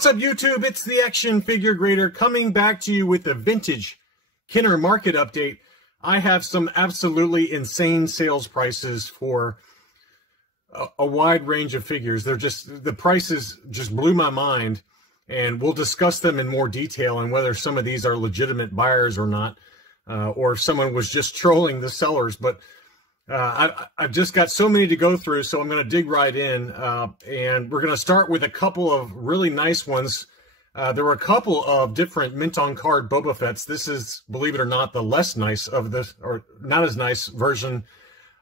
What's up, YouTube? It's the Action Figure Grader coming back to you with the vintage Kenner market update. I have some absolutely insane sales prices for a wide range of figures. The prices just blew my mind, and we'll discuss them in more detail and whether some of these are legitimate buyers or not, or if someone was just trolling the sellers. But I've just got so many to go through, so I'm going to dig right in, and we're going to start with a couple of really nice ones. There were a couple of different mint on card Boba Fett's. This is, believe it or not, the less nice of this, or not as nice version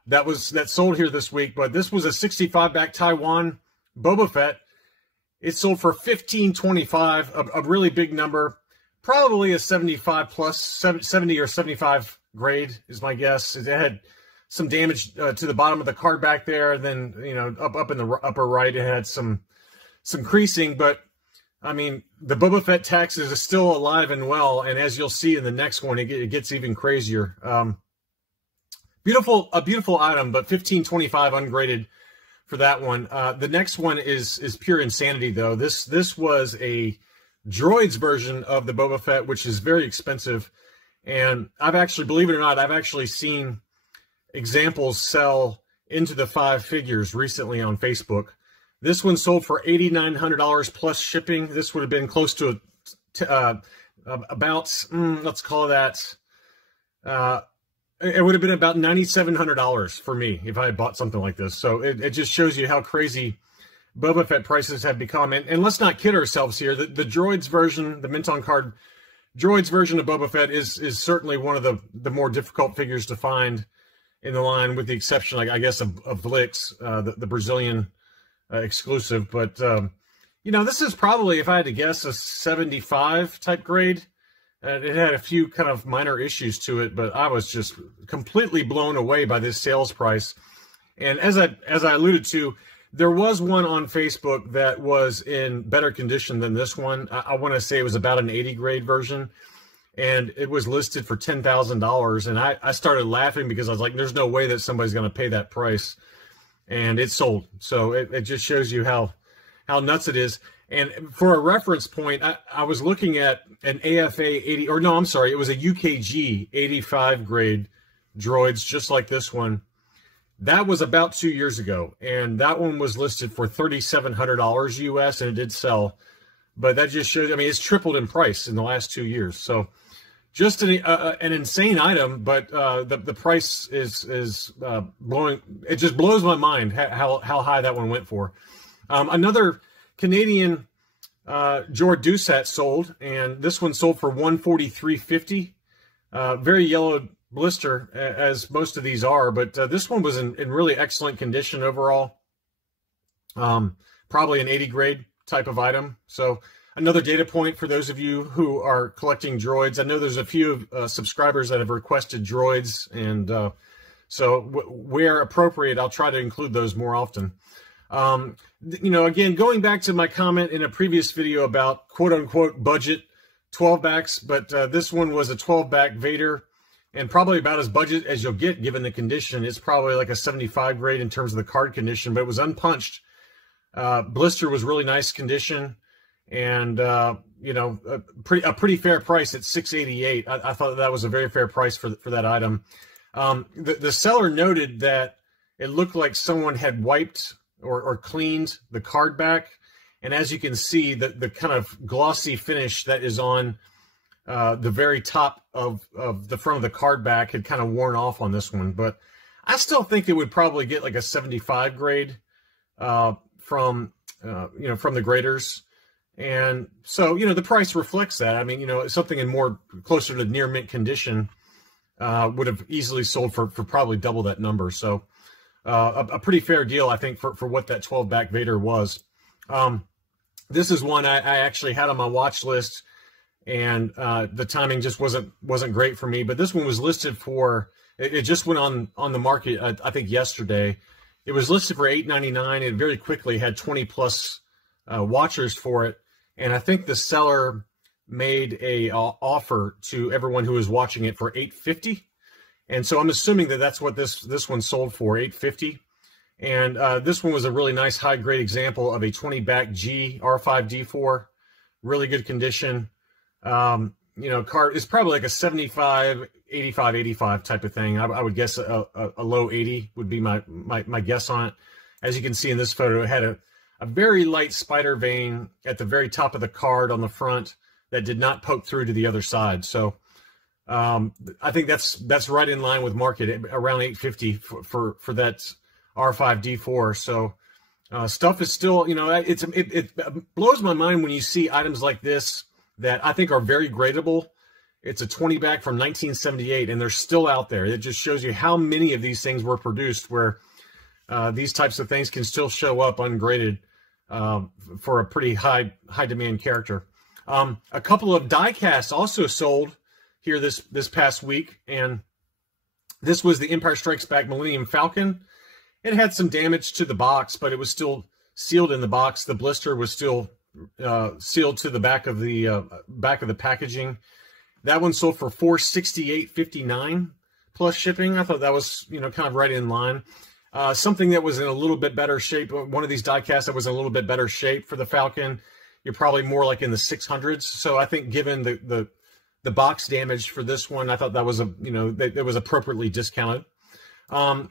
that sold here this week. But this was a 65 back Taiwan Boba Fett. It sold for $15.25, a really big number, probably a 75 plus, 70 or 75 grade is my guess. It had some damage to the bottom of the card back there. Then, you know, up in the upper right, it had some creasing. But I mean, the Boba Fett taxes is still alive and well. And as you'll see in the next one, it gets even crazier. A beautiful item, but $15.25 ungraded for that one. The next one is pure insanity, though. This was a Droids version of the Boba Fett, which is very expensive. And I've actually, believe it or not, I've actually seen examples sell into the 5 figures recently on Facebook. This one sold for $8,900 plus shipping. This would have been close to about, let's call that, it would have been about $9,700 for me if I had bought something like this. So it just shows you how crazy Boba Fett prices have become. And let's not kid ourselves here. The Droids version, the mint on card Droids version of Boba Fett is certainly one of the more difficult figures to find in the line, with the exception, like, I guess, of Vlix, the Brazilian exclusive. But, you know, this is probably, if I had to guess, a 75 type grade. It had a few kind of minor issues to it, but I was just completely blown away by this sales price. And as I alluded to, there was one on Facebook that was in better condition than this one. I want to say it was about an 80 grade version, and it was listed for $10,000. And I started laughing because I was like, there's no way that somebody's going to pay that price. And it sold. So it just shows you how nuts it is. And for a reference point, I was looking at an AFA 80, or no, I'm sorry, it was a UKG 85 grade Droids, just like this one. That was about 2 years ago, and that one was listed for $3,700 US, and it did sell. But that just shows, I mean, it's tripled in price in the last 2 years. So just an insane item, but the price is blowing. It just blows my mind how high that one went for. Another Canadian Droid sold, and this one sold for $143.50. Very yellow blister, as most of these are, but this one was in really excellent condition overall. Probably an 80 grade type of item. So another data point for those of you who are collecting Droids. I know there's a few subscribers that have requested Droids, and so where appropriate, I'll try to include those more often. You know, again, going back to my comment in a previous video about quote-unquote budget 12 backs, but this one was a 12 back Vader, and probably about as budget as you'll get given the condition. It's probably like a 75 grade in terms of the card condition, but it was unpunched. Blister was really nice condition, and you know, a pretty fair price at $688. I thought that was a very fair price for that item. The seller noted that it looked like someone had wiped or cleaned the card back, and as you can see, the kind of glossy finish that is on the very top of the front of the card back had kind of worn off on this one. But I still think it would probably get like a 75 grade from you know, from the graders. And so, you know, the price reflects that. I mean, you know, something in more closer to near mint condition would have easily sold for probably double that number. So a pretty fair deal, I think, for what that 12 back Vader was. This is one I actually had on my watch list, and the timing just wasn't great for me. But this one was listed for, it just went on the market, I think yesterday. It was listed for $8.99. It very quickly had 20 plus watchers for it, and I think the seller made a offer to everyone who was watching it for $8.50. And so I'm assuming that that's what this one sold for, $8.50. And this one was a really nice high grade example of a 20 back G R5D4 really good condition. You know, car is probably like a 75, 85, 85 type of thing. I would guess a low 80 would be my guess on it. As you can see in this photo, it had a very light spider vein at the very top of the card on the front that did not poke through to the other side. So I think that's right in line with market, around 850 for that R5 D4. So stuff is still, you know, it blows my mind when you see items like this that I think are very gradable. It's a 20 back from 1978, and they're still out there. It just shows you how many of these things were produced where these types of things can still show up ungraded for a pretty high demand character. A couple of die casts also sold here this past week, and this was the Empire Strikes Back Millennium Falcon. It had some damage to the box, but it was still sealed in the box. The blister was still sealed to the back of the packaging. That one sold for $468.59 plus shipping. I thought that was, you know, kind of right in line. Something that was in a little bit better shape, one of these die casts that was in a little bit better shape for the Falcon, you're probably more like in the 600s. So I think given the box damage for this one, I thought that was that was appropriately discounted.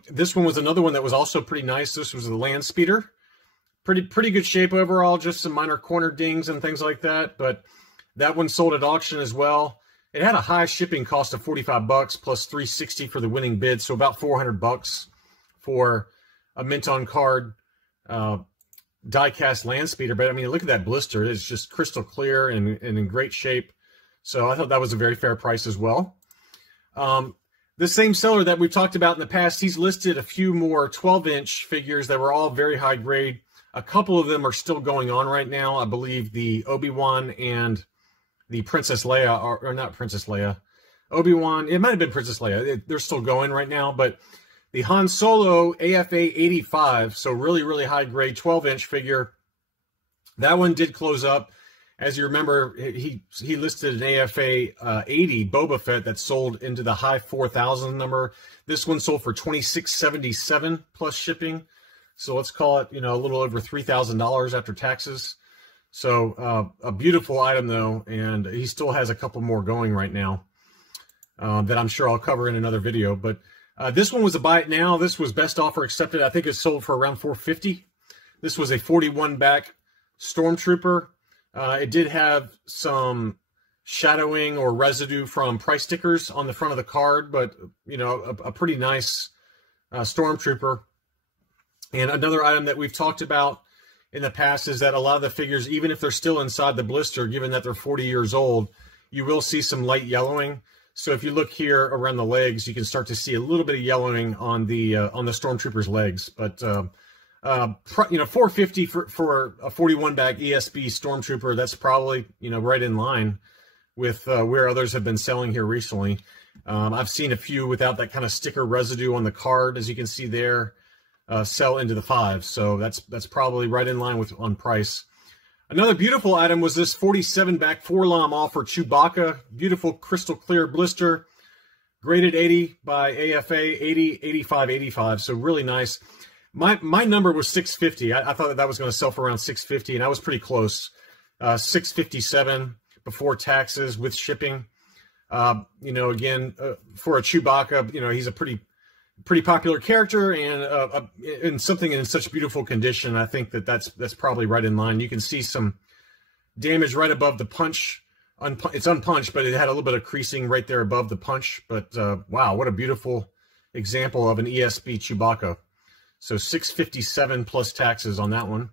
This one was another one that was also pretty nice. This was the Land Speeder. Pretty good shape overall, just some minor corner dings and things like that. But that one sold at auction as well. It had a high shipping cost of $45 plus $360 for the winning bid, so about $400 for a mint on card die-cast Land Speeder. But I mean, look at that blister. It's just crystal clear and in great shape. So I thought that was a very fair price as well. The same seller that we've talked about in the past, he's listed a few more 12-inch figures that were all very high grade. A couple of them are still going on right now. I believe the Obi-Wan and the Princess Leia, or not Princess Leia, Obi-Wan, it might have been Princess Leia. They're still going right now, but the Han Solo AFA 85, so really, really high grade 12-inch figure, that one did close up. As you remember, he listed an AFA 80 Boba Fett that sold into the high 4,000 number. This one sold for $26.77 plus shipping. So let's call it, you know, a little over $3,000 after taxes. So a beautiful item though, and he still has a couple more going right now that I'm sure I'll cover in another video. But this one was a buy it now. This was best offer accepted. I think it sold for around $450. This was a 41 back Stormtrooper. It did have some shadowing or residue from price stickers on the front of the card, but, you know, a pretty nice Stormtrooper. And another item that we've talked about in the past is that a lot of the figures, even if they're still inside the blister, given that they're 40 years old, you will see some light yellowing. So if you look here around the legs, you can start to see a little bit of yellowing on the Stormtrooper's legs. But you know, $450 for a 41 back ESB Stormtrooper, that's probably, you know, right in line with where others have been selling here recently. I've seen a few without that kind of sticker residue on the card, as you can see there, sell into the $5s. So that's probably right in line with on price. Another beautiful item was this 47 back 4-LOM all for Chewbacca. Beautiful crystal clear blister, graded 80 by AFA, 80, 85, 85. So really nice. My number was 650. I thought that was going to sell for around 650, and I was pretty close. 657 before taxes with shipping. You know, again, for a Chewbacca, you know, he's a pretty popular character, and something in such beautiful condition. I think that's probably right in line. You can see some damage right above the punch. It's unpunched, but it had a little bit of creasing right there above the punch. But wow, what a beautiful example of an ESB Chewbacca. So 657 plus taxes on that one.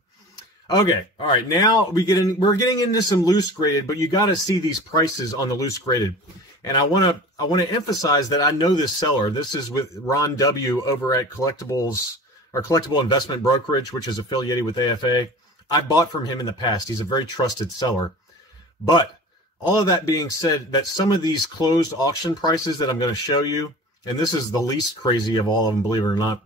Okay, all right. Now we're getting into some loose graded, but you got to see these prices on the loose graded. And I want to emphasize that I know this seller. This is with Ron W. over at Collectibles, or Collectible Investment Brokerage, which is affiliated with AFA. I've bought from him in the past. He's a very trusted seller. But all of that being said, that some of these closed auction prices that I'm going to show you, and this is the least crazy of all of them, believe it or not,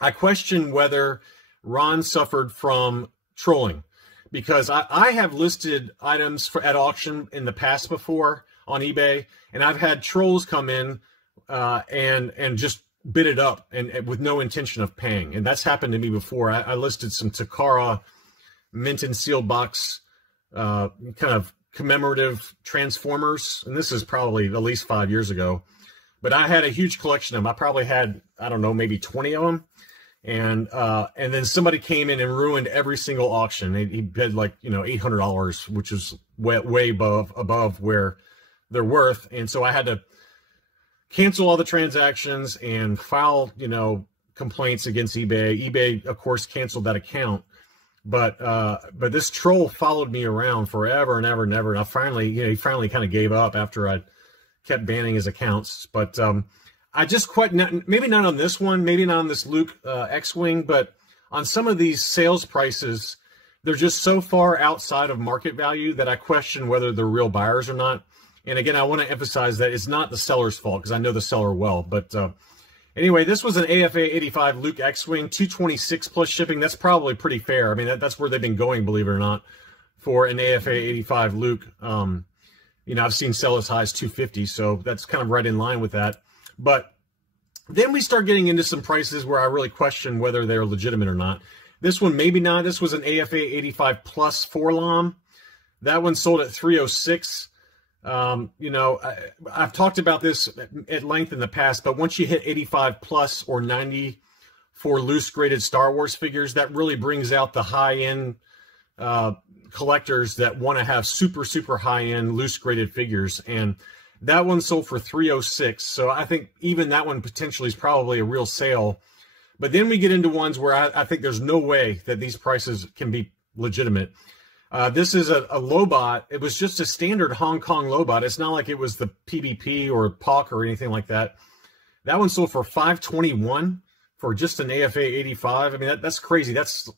I question whether Ron suffered from trolling, because I have listed items at auction in the past before on eBay, and I've had trolls come in and just bid it up and with no intention of paying. And that's happened to me before. I listed some Takara mint and sealed box kind of commemorative Transformers, and this is probably at least 5 years ago. But I had a huge collection of them. I probably had, I don't know, maybe 20 of them. And then somebody came in and ruined every single auction. He bid like, you know, $800, which is way above where they're worth. And so I had to cancel all the transactions and file, you know, complaints against eBay. eBay, of course, canceled that account. But this troll followed me around forever and ever and ever. And I finally, you know, he finally kind of gave up after I kept banning his accounts. But I just maybe not on this one, maybe not on this Luke X-Wing, but on some of these sales prices, they're just so far outside of market value that I question whether they're real buyers or not. And again, I want to emphasize that it's not the seller's fault because I know the seller well. But anyway, this was an AFA 85 Luke X-Wing, $226 plus shipping. That's probably pretty fair. I mean, that's where they've been going, believe it or not, for an AFA 85 Luke. You know, I've seen sell as high as $250, so that's kind of right in line with that. But then we start getting into some prices where I really question whether they're legitimate or not. This one, maybe not. This was an AFA 85 plus 4-LOM. That one sold at $306. You know, I've talked about this at length in the past, but once you hit 85 plus or 90 for loose graded Star Wars figures, that really brings out the high-end collectors that want to have super high-end loose graded figures. And that one sold for $306. So I think even that one potentially is probably a real sale. But then we get into ones where I think there's no way that these prices can be legitimate. This is a Lobot. It was just a standard Hong Kong Lobot. It's not like it was the PBP or POC or anything like that. That one sold for $521 for just an AFA 85. I mean, that's crazy. That's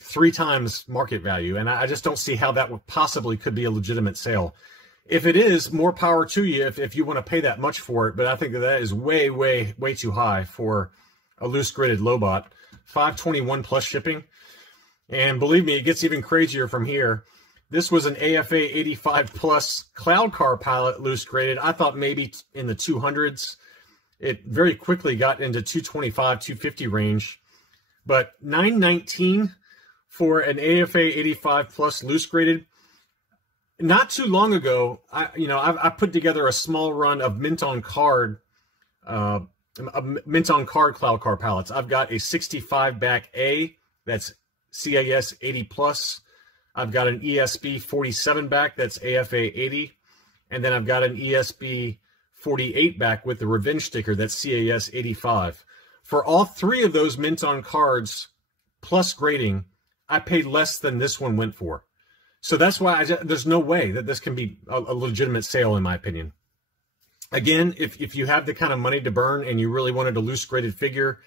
3 times market value. And I just don't see how that would possibly could be a legitimate sale. If it is, more power to you if you want to pay that much for it. But I think that is way too high for a loose gridded Lobot. $521 plus shipping. And believe me, it gets even crazier from here. This was an AFA 85 plus Cloud Car pilot loose graded. I thought maybe in the 200s. It very quickly got into 225, 250 range. But $919 for an AFA 85 plus loose graded. Not too long ago, I put together a small run of mint on card Cloud Car pallets. I've got a 65 back A, that's CAS 80 plus. I've got an ESB 47 back, that's AFA 80. And then I've got an ESB 48 back with the revenge sticker, that's CAS 85. For all 3 of those mint on cards plus grading, I paid less than this one went for. So that's why there's no way that this can be a legitimate sale, in my opinion. Again, if you have the kind of money to burn and you really wanted a loose graded figure,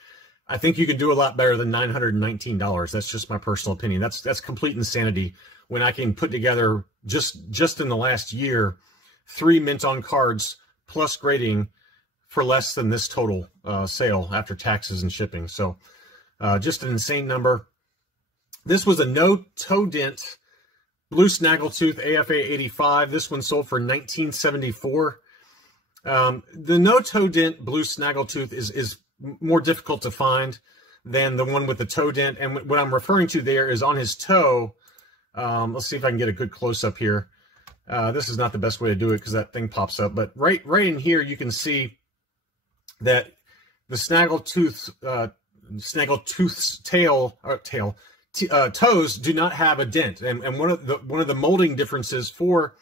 I think you can do a lot better than $919. That's just my personal opinion. That's complete insanity when I can put together just in the last year 3 mint on cards plus grading for less than this total sale after taxes and shipping. So just an insane number. This was a no toe dent blue snaggletooth AFA 85. This one sold for $1974. The no toe dent blue snaggletooth is more difficult to find than the one with the toe dent. And what I'm referring to there is on his toe. Let's see if I can get a good close up here. This is not the best way to do it because that thing pops up. But right in here, you can see that the snaggletooth's toes do not have a dent. And one of the molding differences for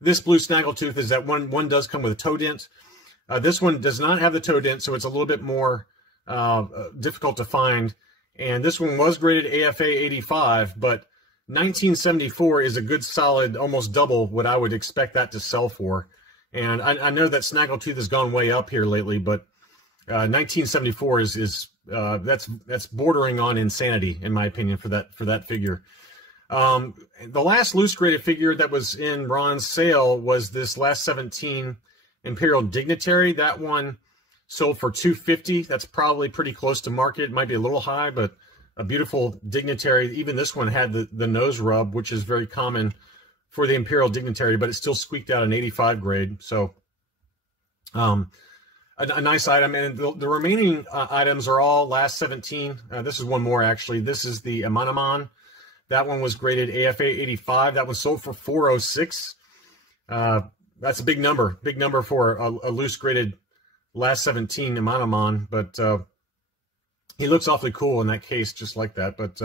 this blue snaggletooth is that one does come with a toe dent. This one does not have the toe dent, so it's a little bit more difficult to find. And this one was graded AFA 85, but 1974 is a good solid, almost double what I would expect that to sell for. And I know that snaggletooth has gone way up here lately, but 1974 is that's bordering on insanity, in my opinion, for that figure. The last loose graded figure that was in Ron's sale was this last 17 Imperial Dignitary. That one sold for $250. That's probably pretty close to market. It might be a little high, but a beautiful Dignitary. Even this one had the nose rub, which is very common for the Imperial Dignitary, but it still squeaked out an 85 grade. So a nice item. And the remaining items are all last 17. This is one more, actually. This is the Amanaman. That one was graded AFA 85. That one sold for 406. That's a big number for a loose graded last 17 Imanamon, but he looks awfully cool in that case, just like that, but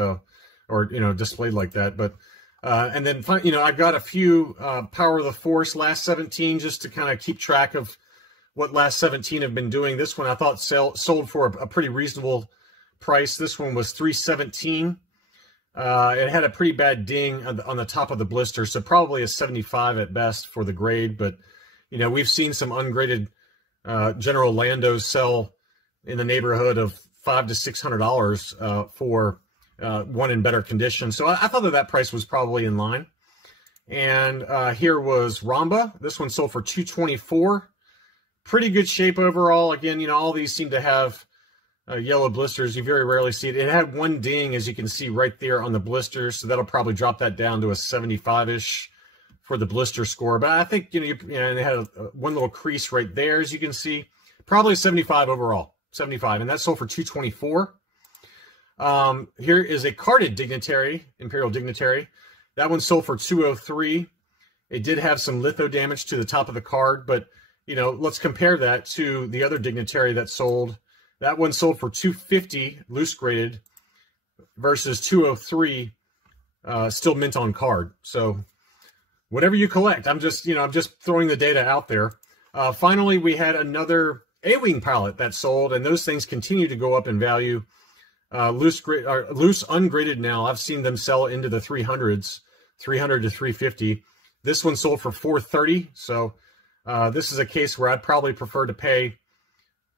or displayed like that. But and then I've got a few Power of the Force last 17 just to kind of keep track of what last 17 have been doing. This one I thought sold for a pretty reasonable price. This one was 317. It had a pretty bad ding on the top of the blister, so probably a 75 at best for the grade. But we've seen some ungraded General Landos sell in the neighborhood of $500 to $600 for one in better condition. So I thought that price was probably in line. And here was Ramba. This one sold for $224. Pretty good shape overall. Again, all these seem to have yellow blisters. You very rarely see it. It had one ding, as you can see right there on the blister, so that'll probably drop that down to a 75-ish for the blister score. But I think and they had one little crease right there, as you can see. Probably a 75 overall, 75, and that sold for $224. Here is a carded Dignitary, Imperial Dignitary. That one sold for $203. It did have some litho damage to the top of the card, but let's compare that to the other Dignitary that sold. That one sold for $250, loose graded, versus $203, still mint on card. So whatever you collect, I'm just throwing the data out there. Finally, we had another A-Wing palette that sold, and those things continue to go up in value. Loose ungraded now, I've seen them sell into the 300s, 300 to 350. This one sold for $430. So this is a case where I'd probably prefer to pay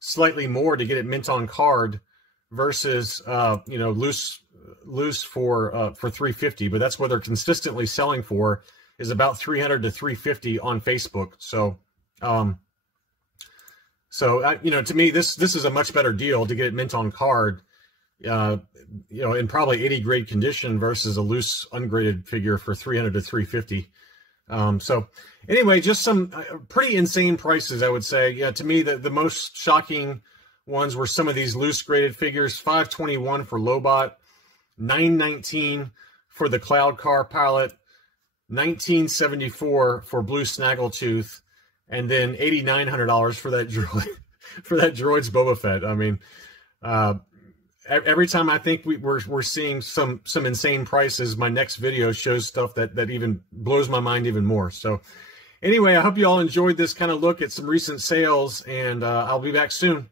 slightly more to get it mint on card versus loose for $350. But that's what they're consistently selling for, is about $300 to $350 on Facebook. So to me, this is a much better deal to get it mint on card, in probably 80 grade condition versus a loose ungraded figure for $300 to $350. So anyway, just some pretty insane prices, I would say. Yeah, to me, the most shocking ones were some of these loose graded figures. $521 for Lobot, $919 for the Cloud Car pilot, $1974 for Blue Snaggletooth, and then $8,900 for that droid, for that Droids Boba Fett. I mean, every time I think we're seeing some insane prices, my next video shows stuff that even blows my mind even more. So anyway, I hope you all enjoyed this kind of look at some recent sales, and I'll be back soon.